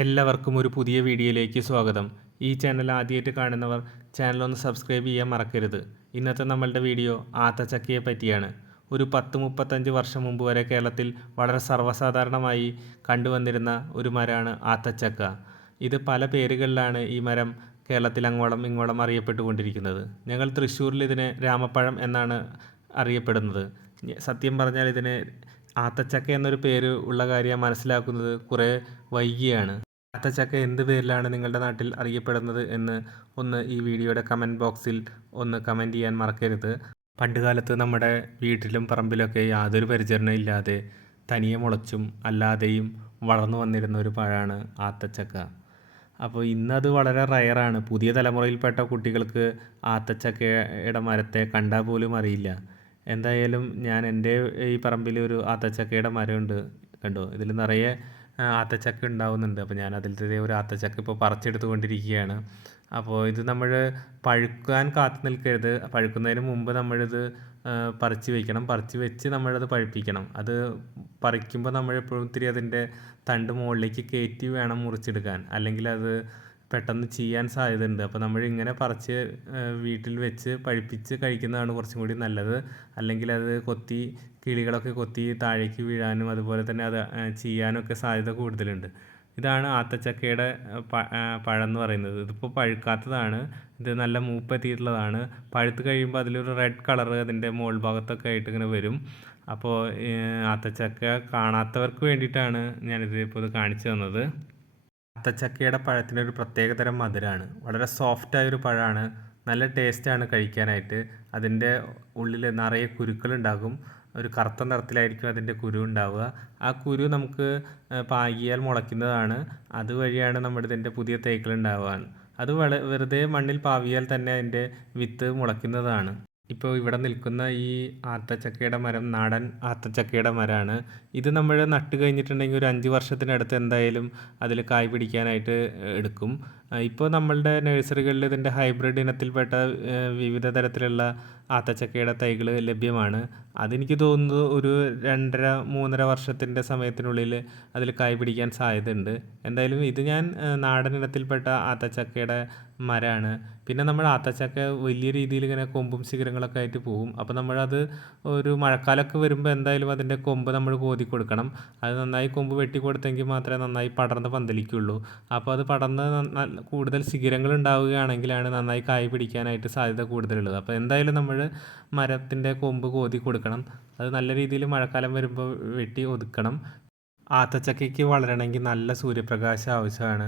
എല്ലാവർക്കും ഒരു പുതിയ വീഡിയോയിലേക്ക് സ്വാഗതം. ഈ ചാനൽ ആദ്യമായിട്ട് കാണുന്നവർ ചാനൽ ഒന്ന് സബ്സ്ക്രൈബ് ചെയ്യാൻ മറക്കരുത്. ഇന്നത്തെ നമ്മളുടെ വീഡിയോ ആത്തച്ചക്കയെ പറ്റിയാണ്. ഒരു പത്ത് മുപ്പത്തഞ്ച് വർഷം മുമ്പ് വരെ കേരളത്തിൽ വളരെ സർവസാധാരണമായി കണ്ടുവന്നിരുന്ന ഒരു മരമാണ് ആത്തച്ചക്ക. ഇത് പല പേരുകളിലാണ് ഈ മരം കേരളത്തിൽ അങ്ങോളം ഇങ്ങോളം അറിയപ്പെട്ടുകൊണ്ടിരിക്കുന്നത്. ഞങ്ങൾ തൃശ്ശൂരിൽ ഇതിനെ രാമപ്പഴം എന്നാണ് അറിയപ്പെടുന്നത്. സത്യം പറഞ്ഞാൽ ഇതിന് ആത്തച്ചക്ക എന്നൊരു പേര് ഉള്ള കാര്യം മനസ്സിലാക്കുന്നത് കുറേ വൈകിയാണ്. ആത്തച്ചക്ക എന്ത് പേരിലാണ് നിങ്ങളുടെ നാട്ടിൽ അറിയപ്പെടുന്നത് എന്ന് ഒന്ന് ഈ വീഡിയോയുടെ കമന്റ് ബോക്സിൽ ഒന്ന് കമന്റ് ചെയ്യാൻ മറക്കരുത്. പണ്ടുകാലത്ത് നമ്മുടെ വീട്ടിലും പറമ്പിലൊക്കെ യാതൊരു പരിചരണം ഇല്ലാതെ തനിയെ മുളച്ചും അല്ലാതെയും വളർന്നു വന്നിരുന്ന ഒരു പഴമാണ് ആത്തച്ചക്ക. അപ്പോൾ ഇന്നത് വളരെ റയറാണ് പുതിയ തലമുറയിൽപ്പെട്ട കുട്ടികൾക്ക് ആത്തച്ചക്കയുടെ മരത്തെ കണ്ടാൽ പോലും അറിയില്ല. എന്തായാലും ഞാൻ എന്റെ ഈ പറമ്പിൽ ഒരു ആത്തച്ചക്കയുടെ മരമുണ്ട് കണ്ടോ? ഇതിൽ നിറയെ ആത്തച്ചക്ക ഉണ്ടാവുന്നുണ്ട്. അപ്പോൾ ഞാൻ അതിൽ അതിലത്തെ ഒരു ആത്തച്ചക്ക ഇപ്പോൾ പറിച്ചെടുത്തുകൊണ്ടിരിക്കുകയാണ് അപ്പോൾ ഇത് നമ്മൾ പഴുക്കാൻ കാത്തു നിൽക്കരുത്. പഴുക്കുന്നതിന് മുമ്പ് നമ്മളിത് പറിച്ച് വയ്ക്കണം പറിച്ച് വെച്ച് നമ്മളത് പഴുപ്പിക്കണം. അത് പറിക്കുമ്പോൾ നമ്മൾ എപ്പോഴും ഇത്തിരി അതിന്റെ തണ്ട് മുകളിലേക്ക് കയറ്റി വേണം മുറിച്ചെടുക്കാൻ. അല്ലെങ്കിൽ അത് പെട്ടെന്ന് ചെയ്യാൻ സാധ്യതയുണ്ട്. അപ്പോൾ നമ്മൾ ഇങ്ങനെ പറിച്ച് വീട്ടിൽ വെച്ച് പഴിപ്പിച്ച് കഴിക്കുന്നതാണ് കുറച്ചും കൂടി നല്ലത്. അല്ലെങ്കിൽ അത് കൊത്തി കിളികളൊക്കെ കൊത്തി താഴേക്ക് വീഴാനും അതുപോലെ തന്നെ അത് ചെയ്യാനൊക്കെ സാധ്യത കൂടുതലുണ്ട്. ഇതാണ് ആത്തച്ചക്കയുടെ പഴം എന്ന് പറയുന്നത്. ഇതിപ്പോൾ പഴുക്കാത്തതാണ്. ഇത് നല്ല മൂപ്പെത്തിയിട്ടുള്ളതാണ്. പഴുത്ത് കഴിയുമ്പോൾ അതിലൊരു റെഡ് കളർ അതിന്റെ മോൾ ഭാഗത്തൊക്കെ ആയിട്ട് ഇങ്ങനെ വരും. അപ്പോൾ ആത്തച്ചക്ക കാണാത്തവർക്ക് വേണ്ടിയിട്ടാണ് ഞാനിത് ഇപ്പോൾ ഇത് കാണിച്ചു തന്നത്. അത്തച്ചക്കയുടെ പഴത്തിനൊരു പ്രത്യേകതരം മധുരമാണ് വളരെ സോഫ്റ്റായൊരു പഴമാണ്. നല്ല ടേസ്റ്റാണ് കഴിക്കാനായിട്ട്. അതിന്റെ ഉള്ളിൽ നിറയെ കുരുക്കളുണ്ടാകും. ഒരു കറുത്ത നിറത്തിലായിരിക്കും അതിന്റെ കുരു ഉണ്ടാവുക. ആ കുരു നമുക്ക് പാകിയാൽ മുളയ്ക്കുന്നതാണ്. അതുവഴിയാണ് നമ്മുടെ ഇതിന്റെ പുതിയ തൈകൾ ഉണ്ടാവുക അത് വെറുതെ മണ്ണിൽ പാവിയാൽ തന്നെ അതിന്റെ വിത്ത് മുളയ്ക്കുന്നതാണ്. ഇപ്പോൾ ഇവിടെ നിൽക്കുന്ന ഈ ആത്തച്ചക്കയുടെ മരം നാടൻ ആത്തച്ചക്കയുടെ മരമാണ് ഇത് നമ്മൾ നട്ട് കഴിഞ്ഞിട്ടുണ്ടെങ്കിൽ ഒരു അഞ്ച് വർഷത്തിനടുത്ത് എന്തായാലും അതിൽ കായ് പിടിക്കാനായിട്ട് എടുക്കും. ഇപ്പോൾ നമ്മളുടെ നഴ്സറികളിൽ ഇതിന്റെ ഹൈബ്രിഡ് ഇനത്തിൽപ്പെട്ട വിവിധ തരത്തിലുള്ള ആത്തച്ചക്കയുടെ തൈകൾ ലഭ്യമാണ്. അതെനിക്ക് തോന്നുന്നത് ഒരു രണ്ടര മൂന്നര വർഷത്തിന്റെ സമയത്തിനുള്ളിൽ അതിൽ കായ് പിടിക്കാൻ സാധ്യതയുണ്ട്. എന്തായാലും ഇത് ഞാൻ നാടൻ ആത്തച്ചക്കയുടെ മരമാണ് പിന്നെ നമ്മൾ ആത്തച്ചക്ക വലിയ രീതിയിൽ ഇങ്ങനെ കൊമ്പും ശിഖരങ്ങളൊക്കെ ആയിട്ട് പോകും. അപ്പോൾ നമ്മളത് ഒരു മഴക്കാലമൊക്കെ വരുമ്പോൾ എന്തായാലും അതിന്റെ കൊമ്പ് നമ്മൾ കോതി കൊടുക്കണം. അത് നന്നായി കൊമ്പ് വെട്ടി കൊടുത്തെങ്കിൽ മാത്രമേ നന്നായി പടർന്ന് പന്തലിക്കുള്ളൂ. അപ്പോൾ അത് പടർന്ന് കൂടുതൽ ശിഖരങ്ങൾ ഉണ്ടാവുകയാണെങ്കിലാണ് നന്നായി കായ് പിടിക്കാനായിട്ട് സാധ്യത കൂടുതലുള്ളത്. അപ്പോൾ എന്തായാലും നമ്മൾ മരത്തിന്റെ കൊമ്പ് കോതി കൊടുക്കണം. അത് നല്ല രീതിയിൽ മഴക്കാലം വരുമ്പോൾ വെട്ടി ഒതുക്കണം. ആത്തച്ചക്കയ്ക്ക് വളരണമെങ്കിൽ നല്ല സൂര്യപ്രകാശം ആവശ്യമാണ്.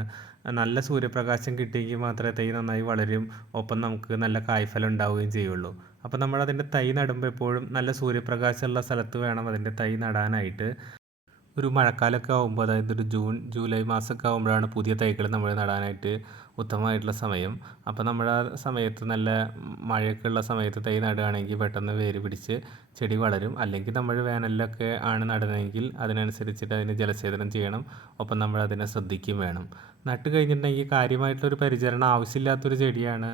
നല്ല സൂര്യപ്രകാശം കിട്ടിയെങ്കിൽ മാത്രമേ തൈ നന്നായി വളരും. ഒപ്പം നമുക്ക് നല്ല കായ്ഫലം ഉണ്ടാവുകയും ചെയ്യുള്ളൂ. അപ്പോൾ നമ്മൾ അതിന്റെ തൈ നടുമ്പോൾ എപ്പോഴും നല്ല സൂര്യപ്രകാശമുള്ള സ്ഥലത്ത് വേണം അതിന്റെ തൈ നടാനായിട്ട്. ഒരു മഴക്കാലമൊക്കെ ആകുമ്പോൾ അതായത് ഒരു ജൂൺ ജൂലൈ മാസമൊക്കെ ആകുമ്പോഴാണ് പുതിയ തൈകൾ നമ്മൾ നടാനായിട്ട് ഉത്തമമായിട്ടുള്ള സമയം. അപ്പോൾ നമ്മൾ ആ സമയത്ത് നല്ല മഴയൊക്കെ ഉള്ള സമയത്ത് തൈ നടുകയാണെങ്കിൽ പെട്ടെന്ന് വേര് പിടിച്ച് ചെടി വളരും. അല്ലെങ്കിൽ നമ്മൾ വേനലിലൊക്കെ ആണ് നടുന്നതെങ്കിൽ അതിനനുസരിച്ചിട്ട് അതിന് ജലസേചനം ചെയ്യണം. ഒപ്പം നമ്മൾ അതിനെ ശ്രദ്ധിക്കുകയും വേണം. നട്ട് കഴിഞ്ഞിട്ടുണ്ടെങ്കിൽ കാര്യമായിട്ടുള്ളൊരു പരിചരണം ആവശ്യമില്ലാത്തൊരു ചെടിയാണ്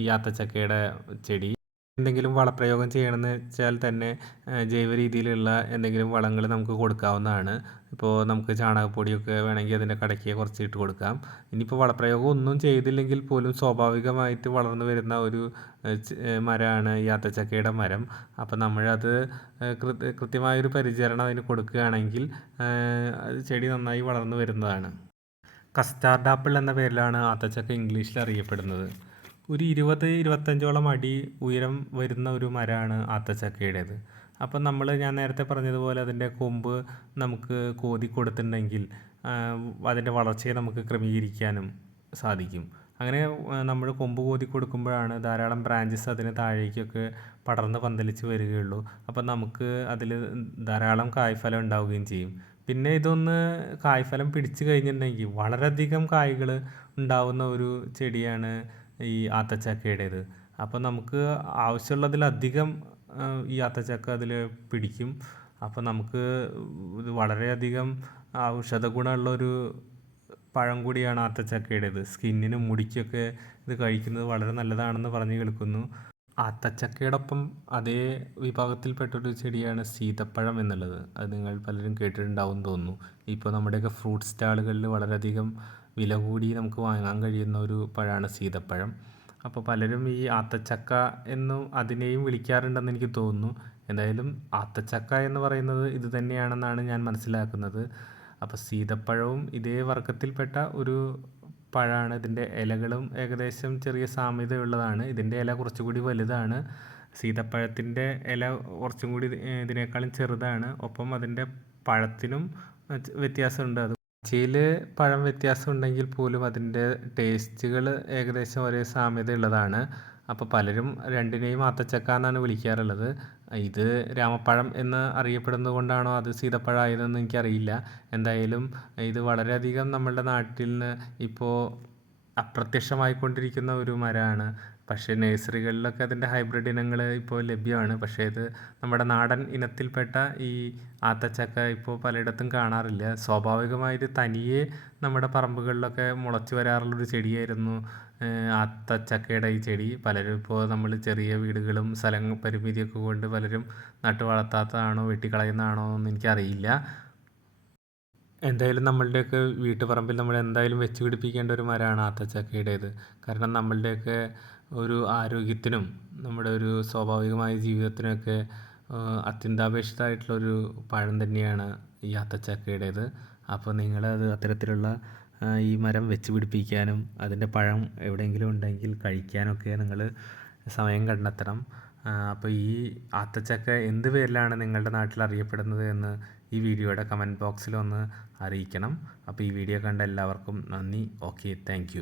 ഈ അത്തച്ചക്കയുടെ ചെടി. എന്തെങ്കിലും വളപ്രയോഗം ചെയ്യണമെന്ന് വെച്ചാൽ തന്നെ ജൈവ രീതിയിലുള്ള എന്തെങ്കിലും വളങ്ങൾ നമുക്ക് കൊടുക്കാവുന്നതാണ്. ഇപ്പോൾ നമുക്ക് ചാണകപ്പൊടിയൊക്കെ വേണമെങ്കിൽ അതിന്റെ കടയ്ക്ക് കുറച്ച് ഇട്ട് കൊടുക്കാം. ഇനിയിപ്പോൾ വളപ്രയോഗം ഒന്നും ചെയ്തില്ലെങ്കിൽ പോലും സ്വാഭാവികമായിട്ട് വളർന്നു വരുന്ന ഒരു മരമാണ് ഈ അത്തച്ചക്കയുടെ മരം. അപ്പോൾ നമ്മളത് കൃത്യമായൊരു പരിചരണം അതിന് കൊടുക്കുകയാണെങ്കിൽ ചെടി നന്നായി വളർന്നു വരുന്നതാണ്. കസ്റ്റാർഡ് ആപ്പിൾ എന്ന പേരിലാണ് ആത്തച്ചക്ക ഇംഗ്ലീഷിൽ അറിയപ്പെടുന്നത്. ഒരു ഇരുപത് ഇരുപത്തഞ്ചോളം അടി ഉയരം വരുന്ന ഒരു മരമാണ് ആത്തച്ചക്കയുടേത്. അപ്പം നമ്മൾ ഞാൻ നേരത്തെ പറഞ്ഞതുപോലെ അതിന്റെ കൊമ്പ് നമുക്ക് കോതി കൊടുത്തിട്ടുണ്ടെങ്കിൽ അതിന്റെ വളർച്ചയെ നമുക്ക് ക്രമീകരിക്കാനും സാധിക്കും. അങ്ങനെ നമ്മൾ കൊമ്പ് കോതി കൊടുക്കുമ്പോഴാണ് ധാരാളം ബ്രാഞ്ചസ് അതിന് താഴേക്കൊക്കെ പടർന്ന് പന്തലിച്ച് വരികയുള്ളൂ. അപ്പം നമുക്ക് അതിൽ ധാരാളം കായ്ഫലം ഉണ്ടാവുകയും ചെയ്യും. പിന്നെ ഇതൊന്ന് കായ്ഫലം പിടിച്ച് കഴിഞ്ഞിട്ടുണ്ടെങ്കിൽ വളരെയധികം കായ്കൾ ഉണ്ടാവുന്ന ഒരു ചെടിയാണ് ഈ ആത്തച്ചക്കയുടേത് അപ്പോൾ നമുക്ക് ആവശ്യമുള്ളതിലധികം ഈ ആത്തച്ചക്ക അതിൽ പിടിക്കും. അപ്പോൾ നമുക്ക് ഇത് വളരെയധികം ഔഷധ ഗുണമുള്ളൊരു പഴം കൂടിയാണ് ആത്തച്ചക്കയുടേത് സ്കിന്നിനും മുടിക്കൊക്കെ ഇത് കഴിക്കുന്നത് വളരെ നല്ലതാണെന്ന് പറഞ്ഞു കേൾക്കുന്നു. ആത്തച്ചക്കയോടൊപ്പം അതേ വിഭാഗത്തിൽപ്പെട്ടൊരു ചെടിയാണ് സീതപ്പഴം എന്നുള്ളത്. അത് നിങ്ങൾ പലരും കേട്ടിട്ടുണ്ടാവും തോന്നുന്നു. ഇപ്പോൾ നമ്മുടെയൊക്കെ ഫ്രൂട്ട് സ്റ്റാളുകളിൽ വളരെയധികം വില കൂടി നമുക്ക് വാങ്ങാൻ കഴിയുന്ന ഒരു പഴമാണ് സീതപ്പഴം. അപ്പോൾ പലരും ഈ ആത്തച്ചക്ക എന്നും അതിനെയും വിളിക്കാറുണ്ടെന്ന് എനിക്ക് തോന്നുന്നു. എന്തായാലും ആത്തച്ചക്ക എന്ന് പറയുന്നത് ഇത് തന്നെയാണെന്നാണ് ഞാൻ മനസ്സിലാക്കുന്നത്. അപ്പോൾ സീതപ്പഴവും ഇതേ വർഗത്തിൽപ്പെട്ട ഒരു പഴമാണ് ഇതിന്റെ ഇലകളും ഏകദേശം ചെറിയ സാമ്യതയുള്ളതാണ്. ഇതിന്റെ ഇല കുറച്ചുകൂടി വലുതാണ്. സീതപ്പഴത്തിന്റെ ഇല കുറച്ചും കൂടി ഇതിനേക്കാളും ചെറുതാണ്. ഒപ്പം അതിന്റെ പഴത്തിനും വ്യത്യാസമുണ്ട്. അത് രുചിയിൽ പഴം വ്യത്യാസം ഉണ്ടെങ്കിൽ പോലും അതിന്റെ ടേസ്റ്റുകൾ ഏകദേശം ഒരേ സാമ്യതയുള്ളതാണ് അപ്പോൾ പലരും രണ്ടിനെയും ആത്തച്ചക്ക എന്നാണ് വിളിക്കാറുള്ളത്. ഇത് രാമപ്പഴം എന്ന് അറിയപ്പെടുന്നത് കൊണ്ടാണോ അത് സീതപ്പഴം ആയതെന്ന് എനിക്കറിയില്ല. എന്തായാലും ഇത് വളരെയധികം നമ്മളുടെ നാട്ടിൽ ഇപ്പോൾ അപ്രത്യക്ഷമായിക്കൊണ്ടിരിക്കുന്ന ഒരു മരമാണ്. പക്ഷേ നേഴ്സറികളിലൊക്കെ അതിന്റെ ഹൈബ്രിഡ് ഇനങ്ങൾ ഇപ്പോൾ ലഭ്യമാണ്. പക്ഷേ ഇത് നമ്മുടെ നാടൻ ഇനത്തിൽപ്പെട്ട ഈ ആത്തച്ചക്ക ഇപ്പോൾ പലയിടത്തും കാണാറില്ല. സ്വാഭാവികമായിട്ട് തനിയെ നമ്മുടെ പറമ്പുകളിലൊക്കെ മുളച്ച് വരാറുള്ളൊരു ചെടിയായിരുന്നു ആത്തച്ചക്കയുടെ ഈ ചെടി. പലരും ഇപ്പോൾ നമ്മൾ ചെറിയ വീടുകളും സ്ഥലം പരിമിതിയൊക്കെ കൊണ്ട് പലരും നട്ടു വളർത്താത്തതാണോ വെട്ടിക്കളയുന്നതാണോ എന്ന് എനിക്കറിയില്ല. എന്തായാലും നമ്മളുടെയൊക്കെ വീട്ടുപറമ്പിൽ നമ്മൾ എന്തായാലും വെച്ച് പിടിപ്പിക്കേണ്ട ഒരു മരമാണ് ആത്തച്ചക്കയുടേത്. കാരണം നമ്മളുടെയൊക്കെ ഒരു ആരോഗ്യത്തിനും നമ്മുടെ ഒരു സ്വാഭാവികമായ ജീവിതത്തിനൊക്കെ അത്യന്താപേക്ഷിതമായിട്ടുള്ളൊരു പഴം തന്നെയാണ് ഈ അത്തച്ചക്കയുടേത് അപ്പോൾ നിങ്ങളത് അത്തരത്തിലുള്ള ഈ മരം വെച്ച് പിടിപ്പിക്കാനും അതിന്റെ പഴം എവിടെയെങ്കിലും ഉണ്ടെങ്കിൽ കഴിക്കാനൊക്കെ നിങ്ങൾ സമയം കണ്ടെത്തണം. അപ്പോൾ ഈ ആത്തച്ചക്ക എന്ത് പേരിലാണ് നിങ്ങളുടെ നാട്ടിൽ അറിയപ്പെടുന്നത് എന്ന് ഈ വീഡിയോയുടെ കമന്റ് ബോക്സിൽ ഒന്ന് അറിയിക്കണം. അപ്പോൾ ഈ വീഡിയോ കണ്ട എല്ലാവർക്കും നന്ദി. Okay thank